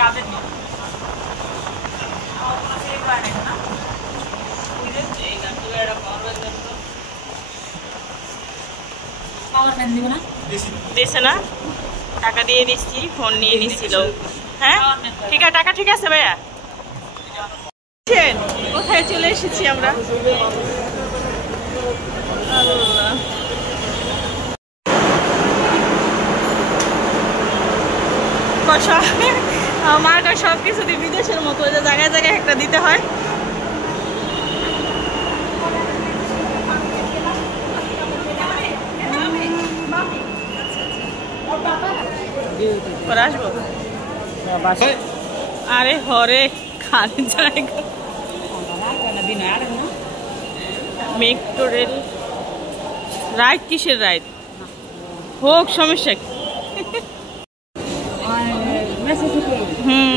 কাজের নেই দিছে না টাকা দিয়ে দিচ্ছি ফোন নিয়ে নিচ্ছিল হ্যাঁ ঠিক আছে টাকা ঠিক আছে ভাইয়া কোথায় চলে এসেছি আমরা মার্কা সব কিছু বিদেশের মতো জায়গায় জায়গায় একটা দিতে হয় আসবো আরে হরে খালি জায়গা মেট্রো রেল রাইড কিসের রাইড হোক সমস্যা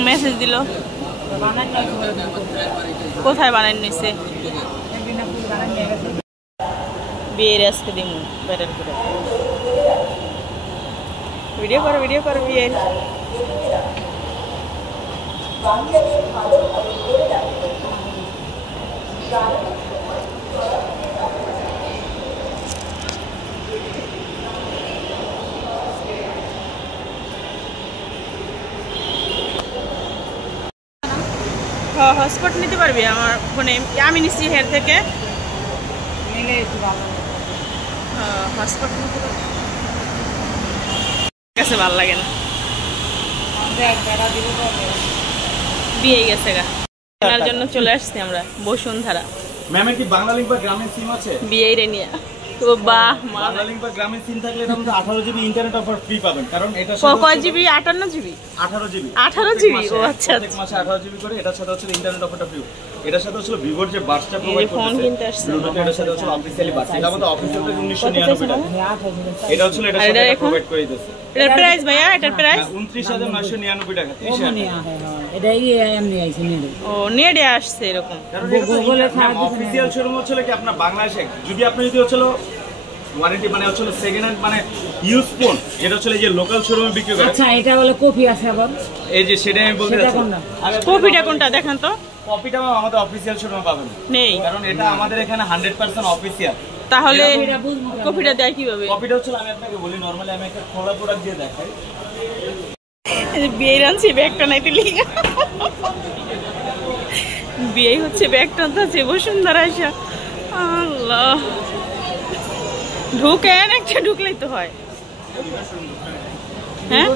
মেসেজ দিল কোথায় বানাই নিছে বিয়ের আজকে দিন বেটার করে ভিডিও করো বিয়ের হটস্পট নিতে পারবি আমার ফোনে আমি নিচ্ছি হের থেকে হটস্পট নিতে পারবি কাছে ভালো লাগে না বিয়ে গেছে গা তার জন্য চলে আসছি আমরা বসুন্ধরা ম্যামের কি বাংলা লিংক বা গ্রামীণ সিম আছে বিয়ে রে নিয়ে তো বাহ বাংলা লিংক বা গ্রামীণ সিম থাকলে এটা মধ্যে 18 জিবি ইন্টারনেট অফার ফ্রি পাবেন কারণ এটা কয় জিবি 58 জিবি 18 জিবি ও আচ্ছা প্রত্যেক মাসে 18 জিবি করে এটার সাথে হচ্ছে ইন্টারনেট অফারটা ফ্রি এটার সাথে হচ্ছে ভিভোর যে বাসটা প্রোভাইড করছে ফোন কিনতে আসছে এটার সাথে হচ্ছে অফিশিয়ালি বাস এটা আমাদের অফিশিয়াল 1999 টাকা এটা হচ্ছে এটার সাথে প্রোভাইড করে দিতেছে এটার প্রাইস ভাইয়া এটার প্রাইস 29999 টাকা 30000 এটাই এমনি আইছে নিয়ে ও নেড়ে আসছে এরকম গুগলে অফিশিয়াল শোরুম হচ্ছে কি আপনার বাংলাদেশে যদি আপনি যদি হচ্ছে ওয়ারেন্টি মানে হচ্ছে সেকেন্ড হ্যান্ড মানে ইউজ ফোন যেটা হচ্ছে যে লোকাল শোরুমে বিক্রি করে আচ্ছা এটা বলে কপি আছে আবার এই যে সেটা আমি বলতে যাচ্ছি কপিটা কোনটা দেখেন তো কপিটা আমাদের অফিশিয়াল শোরুমে পাবেন নেই কারণ এটা আমাদের এখানে 100% অফিশিয়াল তাহলে কপিটা দেয় কিভাবে কপিটা হচ্ছে আমি আপনাকে বলি নরমালি আমি একটা খোলা প্রোডাক্ট দিয়ে দেখাই এই বিয়ে আনছি ব্যাগটা নাইতে লিখা বিয়ে হচ্ছে ব্যাগটা তো আছে বসুন্ধরা আসা আল্লাহ ঢুকেন একটা ঢুকলেই তো হয় হ্যাঁ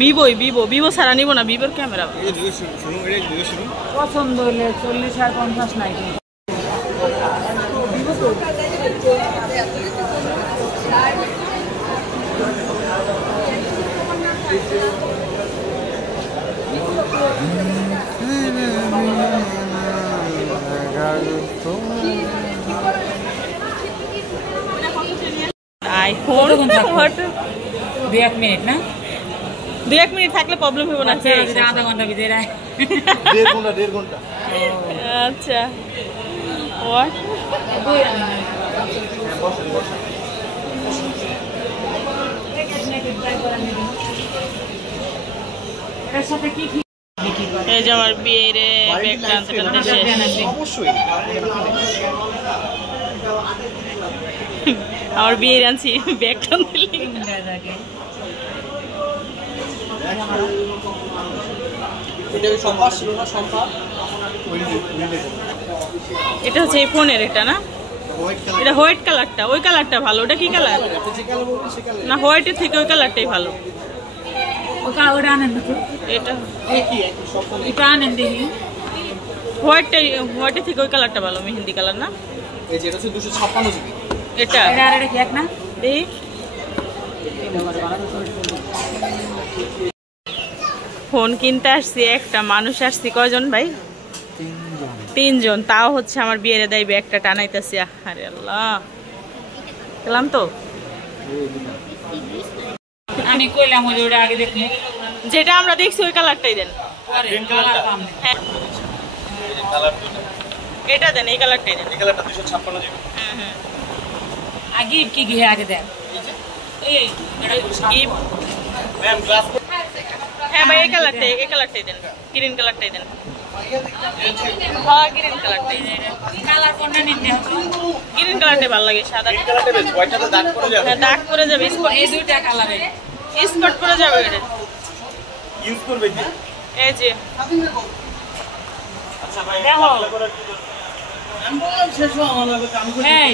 ভিভো ছাড়া নিব না ভিভোর ক্যামেরা পছন্দ হলে 40 আর 50 নাই আইফোন 2 মিনিট না 2 মিনিট থাকলে প্রবলেম হবে না আধা ঘন্টা ভিতরে 1.5 ঘন্টা আচ্ছা হোয়াট এর সাথে কি এই যে আমার বিয়ের ব্যাগটা আনতে শেষ অবশ্যই আমার বিয়ের আনছি ব্যাগটা আনতে এটা হচ্ছে এই ফোনের এটা না এটা হোয়াইট কালারটা ওই কালারটা ভালো ওটা কি কালার না হোয়াইটের থেকে ওই কালারটাই ভালো হোয়াইটের থেকে ওই কালারটা ভালো মেহেন্দি কালার না এটা দেখি ফোন কিনতে আসছি একটা মানুষ আসছি কয়জন ভাই 3 জন তাও হচ্ছে আমার বিয়ের দেয় ব্যাগটা টানাইতেছি আরে আল্লাহ গেলাম তো আমি কইলাম ওটা আগে দেখি যেটা আমরা দেখছি ওই কালারটাই দেন এটা দেন এই কালারটাই দেন এই কালারটা 256 জিবি আগে কি আগে দেন এই গিফট ম্যাম গ্লাস হ্যাঁ ভাই এই কালারটাই দেন, গ্রিন কালারটাই দেন। হ্যাঁ গ্রিন কালারটাই, কালার কোনটা নিতে হবে? গ্রিন কালারটাই ভালো লাগে, সাদা এই কালারটা বেশ, হোয়াইটটাতে দাগ পড়ে যাবে। হ্যাঁ দাগ পড়ে যাবে, এই দুইটা কালারে স্পট পড়ে যাবে এটা। ইউজ করবে কি? এই যে আচ্ছা ভাই, দেখো। পাতলা করার কি দরকার? এই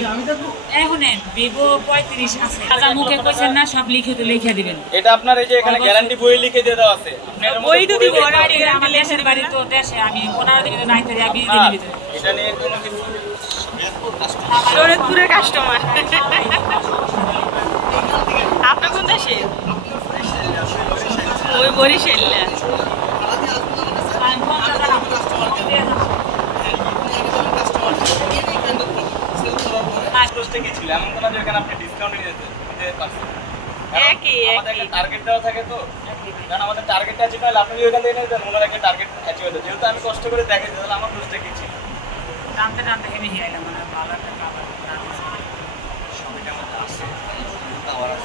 এখন ভিভো 35 আছে। রাজা মুখে কইছেন না, সব লিখে দিবেন। এটা আপনার এই যে এখানে গ্যারান্টি বই লিখে দিয়ে দেওয়া আছে। আপনি এর বই তো মধ্যে দিব, পড়ে বাড়ি আমার দেশের বাড়ি তো দেশে, আমি 15 দিন নাই তাই আমি দিন ভিতরে এটা নিয়ে কোনো কিছু শরীয়তপুরের কাস্টমার। আপনি কোন দেশে? ওই বরিশাল। প্রশ্ন কি ছিল? এমন কোনো যে এখানে আপনি ডিসকাউন্ট দিতে পারছেন? একই আমাদের একই একটা টার্গেট দেওয়া থাকে তো, কারণ আমাদের টার্গেটটা অ্যাচিভ হলে আপনি যদি ওখান থেকে নিতেন, ওনার একটা টার্গেট অ্যাচিভ হতো। যেহেতু আমি কষ্ট করে দেখাই, তাহলে আমার দোষটা কি ছিল? টানতে টানতে হেভি হিয়াইলাম, মানে ভালো একটা কালার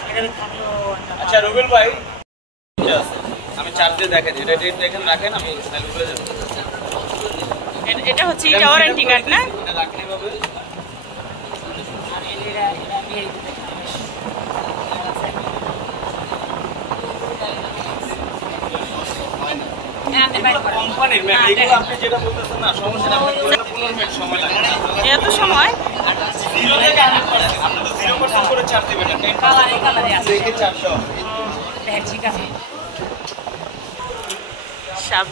এটা থাকলো। আচ্ছা রুবেল ভাই, আমি চার্জ দিয়ে দেখাই দিই। এটা ডেট এখানে রাখেন, আমি তাহলে উপরে যাবো। এটা হচ্ছে এটা ওয়ারেন্টি কার্ড না? এটা রাখেন এভাবে। কোম্পানির ম্যাম, এগুলো আপনি যেটা বলতেছেন না, সমস্যা না, আপনার 15 মিনিট সময় লাগে। এত সময়? 0 থেকে 100%, আপনি তো 0% করে চার্জ দিবেন না, 10% কালারে আছে। দেখে চার্জ হবে। হ্যাঁ ঠিক আছে। সাব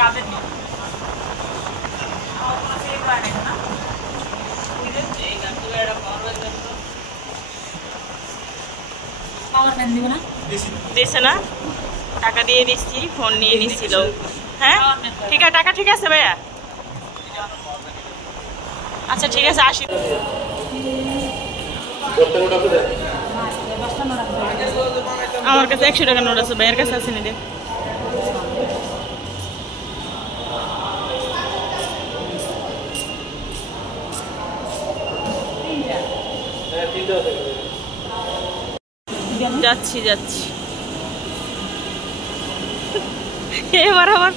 কাজের নেই। পাওয়ার ব্যাংক দিব না? দিছে না? টাকা দিয়ে দিচ্ছি, ফোন নিয়ে নিছিল। হ্যাঁ ঠিক আছে, টাকা ঠিক আছে ভাইয়া। আচ্ছা ঠিক আছে, আসি। আমার কাছে 100 টাকা নোট আছে, ভাইয়ের কাছে আছে নি দে। যাচ্ছি এবার আমার